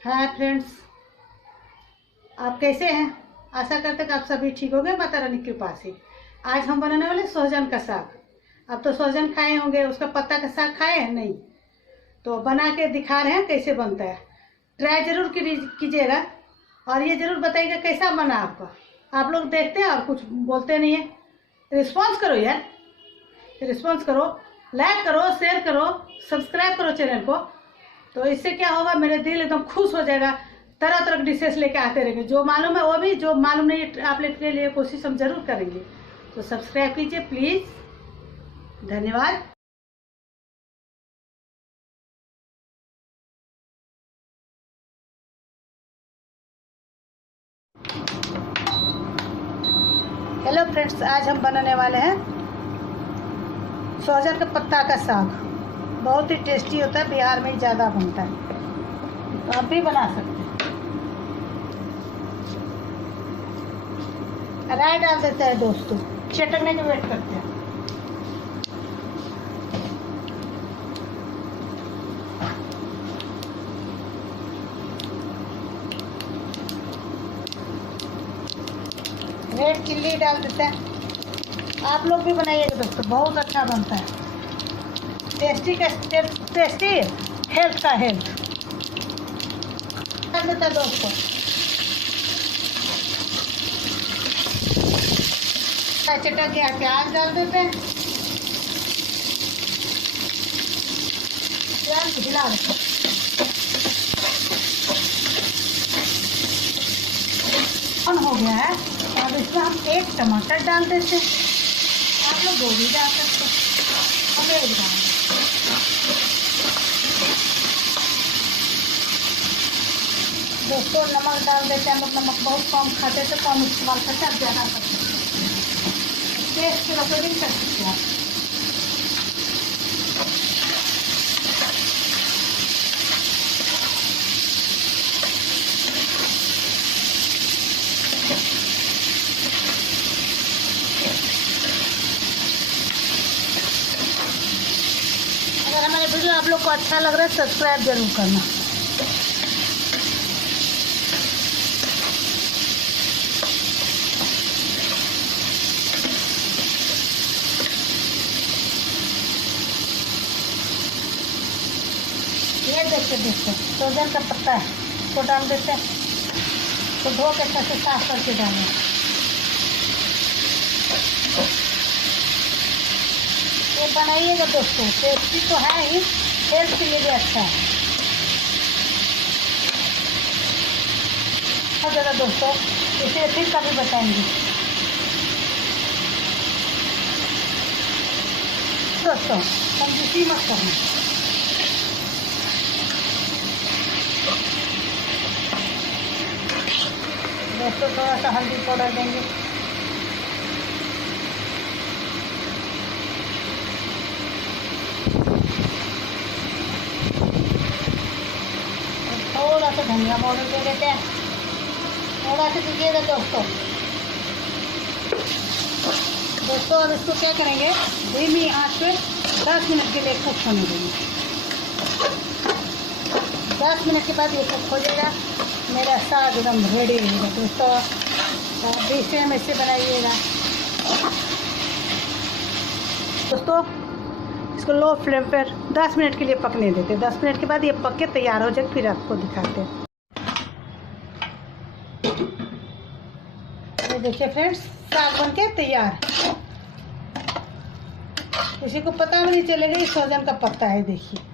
Hi friends, आप कैसे हैं? आशा करते कि आप सभी ठीक हो गए माता रानी की कृपा से। आज हम बनाने वाले सोहजन का साग। आप तो सोहजन खाए होंगे, उसका पत्ता का साग खाए हैं नहीं? तो बना के दिखा रहे हैं कैसे बनता है। ट्राई जरूर कीजिएगा और ये जरूर बताइएगा कैसा बना आपका। आप लोग देखते हैं और कुछ बोलते नहीं है। रिस्पॉन्स करो यार, रिस्पॉन्स करो, लाइक करो, शेयर करो, सब्सक्राइब करो चैनल को। तो इससे क्या होगा, मेरे दिल एकदम खुश हो जाएगा। तरह तरह की डिशेस लेके आते रहेंगे, जो मालूम है वो भी, जो मालूम नहीं है आप लोग के लिए कोशिश हम जरूर करेंगे। तो सब्सक्राइब कीजिए प्लीज, धन्यवाद। हेलो फ्रेंड्स, आज हम बनाने वाले हैं सोहजन के पत्ता का साग। बहुत ही टेस्टी होता है, बिहार में ही ज़्यादा बनता है, तो आप भी बना सकते हैं। राई डाल देते हैं दोस्तों, चटकने के वेट करते हैं। रेड चिल्ली डाल देते हैं। आप लोग भी बनाइएगा दोस्तों, बहुत अच्छा बनता है। टेस्टी का टेस्टी, हेल्थ का हेल्थ। डाल देते हैं दोस्तों, चटा गया प्याज डाल देते हैं। प्याज हिला देते हैं। हो गया है, अब इसमें हम एक टमाटर डाल देते हैं। आप लोग 2 भी डाल सकते हैं, अब 1 डाल। दोस्तों नमक डाल देते हैं। हम लोग नमक बहुत कम खाते थे, कम इस्तेमाल करते हैं, अब ज़्यादा करते हैं। टेस्ट के अकॉर्डिंग कर सकते हैं। अगर हमारे वीडियो आप लोग को अच्छा लग रहा है, सब्सक्राइब जरूर करना। ये देखते सोहजन का पत्ता है, इसको डाल देते हैं। तो धो के अच्छे से साफ करके डालें। ये बनाइएगा दोस्तों, टेस्टी तो है ही, हेल्थ के लिए भी अच्छा है। बहुत ज़्यादा दोस्तों, इसे फिर कभी बताएंगे। दोस्तों कंजूसी मत करना। दोस्तों थोड़ा सा हल्दी पाउडर देंगे। थोड़ा सा धनिया पाउडर दे देते हैं। थोड़ा सा दीजिएगा दोस्तों। अब इसको क्या करेंगे, धीमी आंच पे 10 मिनट के लिए कुक होने देंगे। 10 मिनट के बाद ये कुक हो जाएगा। मेरा साग एकदम रेडी होगा दोस्तों। भी सेम ऐसे बनाइएगा दोस्तों। इसको लो फ्लेम पर 10 मिनट के लिए पकने देते हैं। 10 मिनट के बाद ये पक के तैयार हो जाए, फिर आपको दिखाते हैं। ये देखिए फ्रेंड्स, साग बन के तैयार। किसी को पता भी नहीं चलेगा ये सोहजन का पत्ता है। देखिए